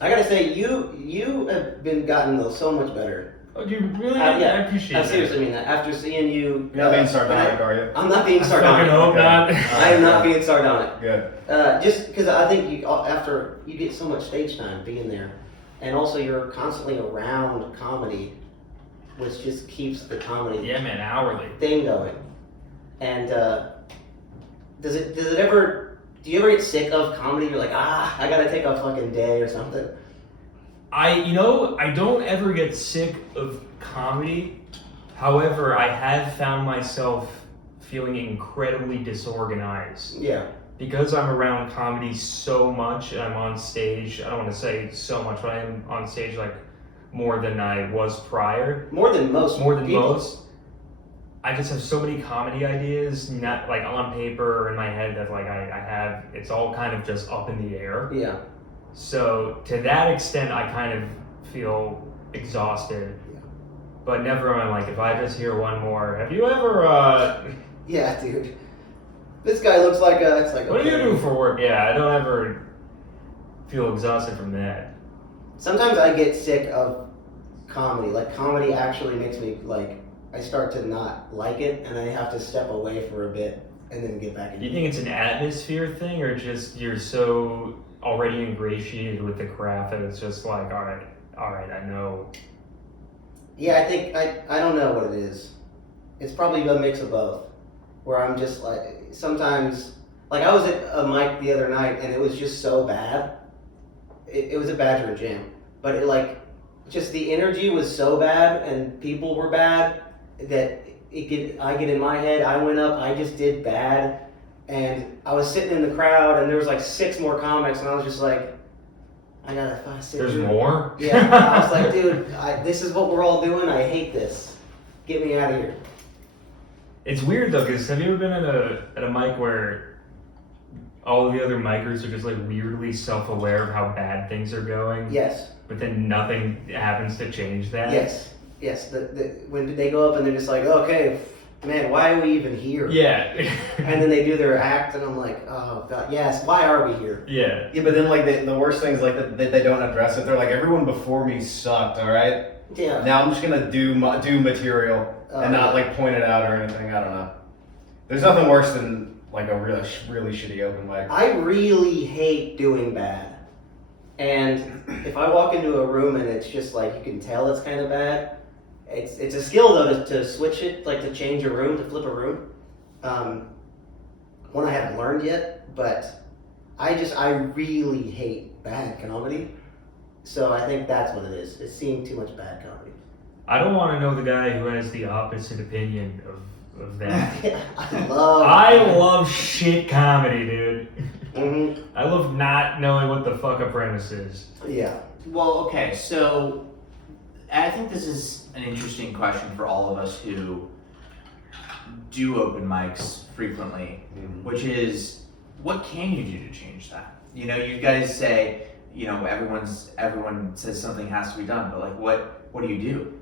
I gotta say, you have been gotten so much better. Oh, you really? Yeah, I appreciate I that. seriously mean that. After seeing you, You're not being sardonic, are you? I'm not being I fucking sardonic. hope not. I am not being sardonic. Good. Just because I think you, after you get so much stage time being there, and also you're constantly around comedy, which just keeps the comedy Yeah, man, hourly. thing going. And does it ever? Do you ever get sick of comedy? You're like, I gotta take a fucking day or something. I don't ever get sick of comedy. However, I have found myself feeling incredibly disorganized. Yeah. Because I'm around comedy so much and I'm on stage, I don't want to say so much, but I am on stage like more than I was prior. More than most. More than people. most. I just have so many comedy ideas, not like on paper or in my head that like I have, it's all kind of just up in the air. Yeah. So to that extent, I kind of feel exhausted. Yeah. But never mind, like if I just hear one more, have you ever, Yeah, dude. This guy looks like it's like. what do okay. you do for work? Yeah, I don't ever feel exhausted from that. Sometimes I get sick of comedy. Like comedy actually makes me like I start to not like it, and I have to step away for a bit and then get back in. Do you think it's an atmosphere thing, or just you're so already ingratiated with the craft that it's just like, all right, I know. Yeah, I think I don't know what it is. It's probably a mix of both. Where I'm just like sometimes like I was at a mic the other night and it was just so bad. It was a Badger Jam, but it like just the energy was so bad and people were bad that I get in my head. I went up, I just did bad, and I was sitting in the crowd and there was like 6 more comics and I was just like, I gotta sit. There's here. more? Yeah, I was like, dude, this is what we're all doing. I hate this. Get me out of here. It's weird though, because have you ever been at a mic where all of the other micers are just like weirdly self-aware of how bad things are going? Yes. But then nothing happens to change that? Yes. When they go up and they're just like, okay, man, why are we even here? Yeah. And then they do their act, and I'm like, oh god, yes, why are we here? Yeah. Yeah, but then like the worst thing is like that they don't address it. They're like, everyone before me sucked. All right. Yeah. Now I'm just gonna do material and not like point it out or anything. I don't know. There's nothing worse than like a really shitty open mic. I really hate doing bad. And if I walk into a room and it's just like you can tell it's kind of bad, it's a skill though to switch it, like to change a room, to flip a room. One I haven't learned yet, but I really hate bad comedy. So I think that's what it is. It's seeing too much bad comedy. I don't want to know the guy who has the opposite opinion of that. I I love shit comedy, dude. Mm-hmm. I love not knowing what the fuck a premise is. Yeah. Well, okay, so I think this is an interesting question for all of us who do open mics frequently, which is, what can you do to change that? You know, you guys say, you know, everyone says something has to be done, but like, what do you do?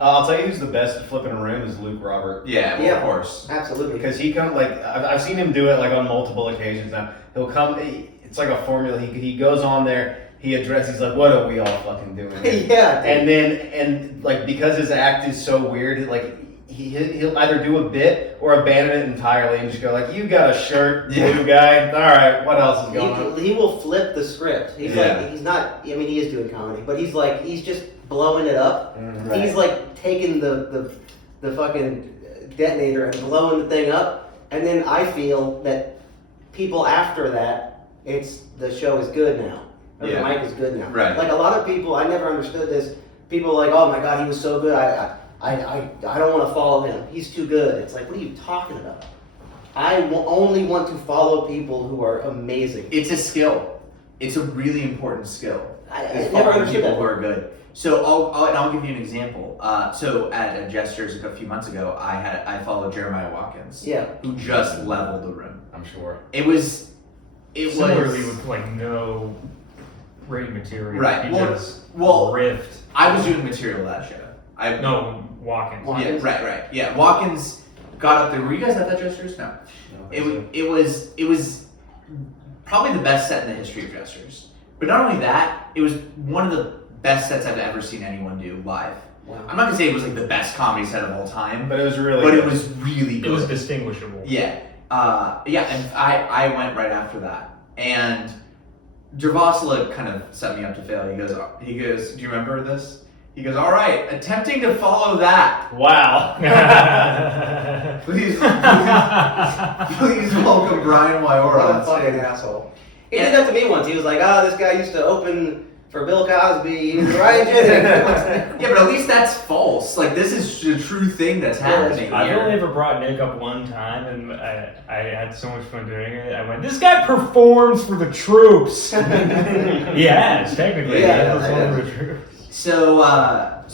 I'll tell you who's the best at flipping a room is Luke Robert. Yeah, well, Yeah. of course. Absolutely. Because he comes like I've seen him do it like on multiple occasions now. He'll come. It's like a formula. He goes on there. He addresses. He's like, "What are we all fucking doing?" here?" Yeah. And like because his act is so weird, like he'll either do a bit or abandon it entirely and just go like, "You got a shirt, Yeah. blue guy. All right, what else is going on?" He will flip the script. He's Yeah. like, he's not, I mean, he is doing comedy, but he's just blowing it up. Right. He's like taking the fucking detonator and blowing the thing up. And then I feel that people after that, the show is good now. Or Yeah. the mic is good now. Right. Like a lot of people, I never understood this. People are like, oh my God, he was so good. I don't want to follow him. He's too good. It's like, what are you talking about? Only want to follow people who are amazing. It's a skill. It's a really important skill. I is never following understood people that. who are good. So I'll give you an example. So at Gestures a few months ago, I followed Jeremiah Watkins, Yeah. who just leveled the room. I'm sure. It was Similarly with like no great material. Right. He Well- just well, riffed. I was doing material that show. No, Watkins. Wa- Yeah, Watkins? right. Yeah, Watkins got up there. Were you guys at that Gestures? No. It was probably the best set in the history of Gestures. But not only that, it was one of the best sets I've ever seen anyone do live. Wow. I'm not gonna say it was like the best comedy set of all time, But it was really but good. it was really It good. was distinguishable. Yeah. And I went right after that. And Dravosla kind of set me up to fail. He goes, do you remember this? He goes, all right, attempting to follow that. Wow. Please welcome Brian Wyora What a on fucking stage. asshole. He did that to me once. He was like, this guy used to open for Bill Cosby. He was Ryan Jennings. Yeah, but at least that's false. Like, this is a true thing that's happening I've here. only ever brought Nick up one time, and I had so much fun doing it. I went, this guy performs for the troops. He has, technically. Yeah, he has performed for the troops. So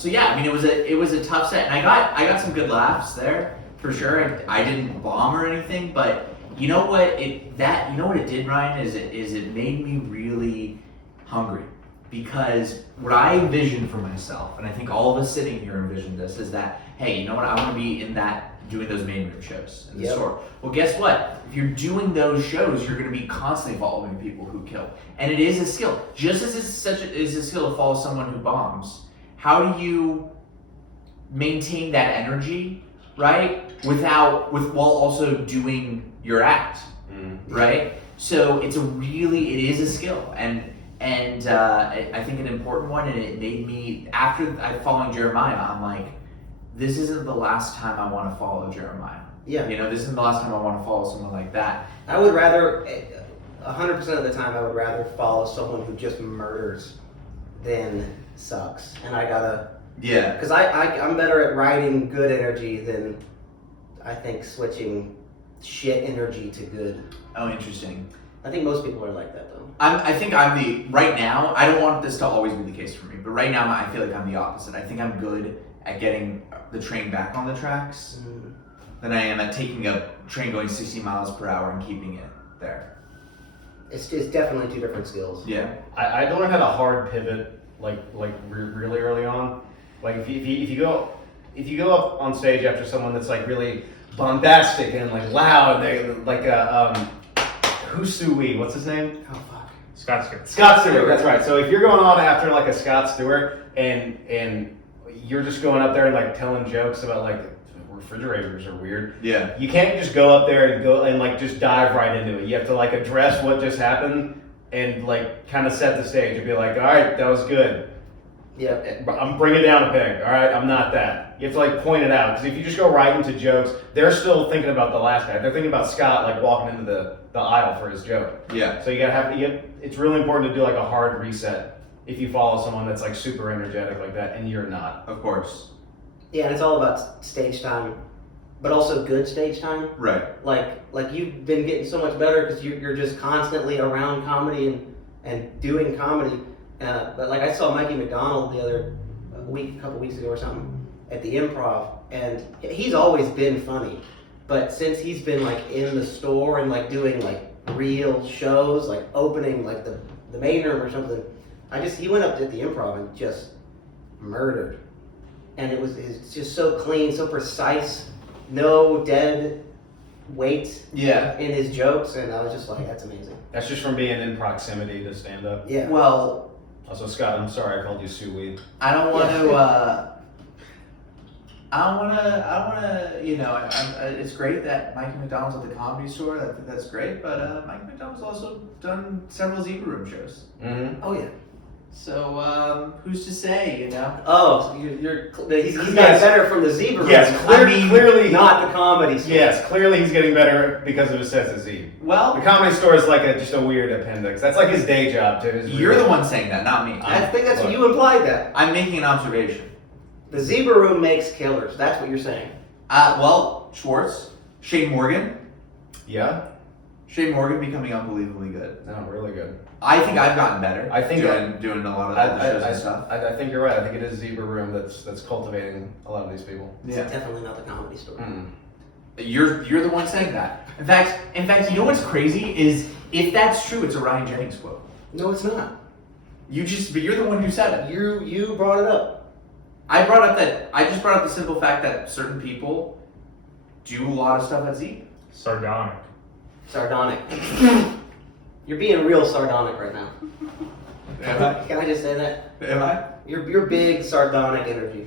yeah, I mean, it was a tough set, and I got some good laughs there for sure. I didn't bomb or anything, but you know what it did, Ryan, is it made me really hungry, because what I envisioned for myself, and I think all of us sitting here envisioned this, is that, hey, you know what, I want to be in that, doing those main room shows in the Yep. store. Well, guess what? If you're doing those shows, you're going to be constantly following people who kill, and it is a skill. Just as it's a skill to follow someone who bombs. How do you maintain that energy, right? While also doing your act, right? So it is a skill, and I think an important one, and it made me, after I following Jeremiah, I'm like, this isn't the last time I want to follow Jeremiah. Yeah. You know, this isn't the last time I want to follow someone like that. I would rather, 100% of the time, I would rather follow someone who just murders than sucks. And I gotta, Yeah. because I'm better at riding good energy than I think switching shit energy to good. Oh, interesting. I think most people are like that though. I think I'm right now, I don't want this to always be the case for me, but right now I feel like I'm the opposite. I think I'm good at getting the train back on the tracks than I am at taking a train going 60 miles per hour and keeping it there. It's definitely two different skills. Yeah. I learned how to hard pivot really early on. Like if you go up on stage after someone that's like really bombastic and like loud, they like who's Sui? What's his name? Oh fuck. Scott Stewart. Scott Stewart. That's right. So if you're going on after like a Scott Stewart and you're just going up there and like telling jokes about like refrigerators are weird. Yeah. You can't just go up there and go and like just dive right into it. You have to like address what just happened and like kind of set the stage and be like, all right, that was good. Yeah. I'm bringing down a peg. All right, I'm not that. You have to like point it out, because if you just go right into jokes, they're still thinking about the last guy. They're thinking about Scott like walking into the aisle for his joke. Yeah. So you gotta have it's really important to do like a hard reset if you follow someone that's like super energetic like that, and you're not. Of course. Yeah, and it's all about stage time, but also good stage time. Right. Like you've been getting so much better because you're just constantly around comedy and doing comedy. But like I saw Mikey McDonald the other week, a couple weeks ago or something, at the Improv, and he's always been funny, but since he's been like in the store and like doing like real shows, like opening like the main room or something, he went up at the Improv and just murdered, and it's just so clean, so precise, no dead weight Yeah. in his jokes, and I was just like, that's amazing. That's just from being in proximity to stand up. Yeah. Well, Also, Scott, I'm sorry I called you Sue Weed. I don't want to. You know, it's great that Mikey McDonald's at the Comedy Store. That's great, but Mikey McDonald's also done several Zebra Room shows. Mm-hmm. Oh yeah. So who's to say? You know. Oh, so he's getting Yes. better from the Zebra Room. Yes, clearly. Not the comedy store. Yes, clearly he's getting better because of his sense of Z. The Well, Comedy Store is like just a weird appendix. That's like his day job too. you're the one saying that, not me. I think that's what you implied that. I'm making an observation. The Zebra Room makes killers. That's what you're saying. Well, Schwartz, Shane Morgan becoming unbelievably good. No, really good. I think I've gotten better. I think doing a lot of the shows and stuff. I think you're right. I think it is Zebra Room that's cultivating a lot of these people. It's Yeah. definitely not the comedy store. Mm. You're the one saying that. In fact, you know what's crazy is if that's true, it's a Ryan Jennings quote. No, it's not. But you're the one who said it. You brought it up. I just brought up the simple fact that certain people do a lot of stuff at Z. Sardonic. Sardonic. You're being real sardonic right now. Am I? Can I just say that? Am I? You're big sardonic energy.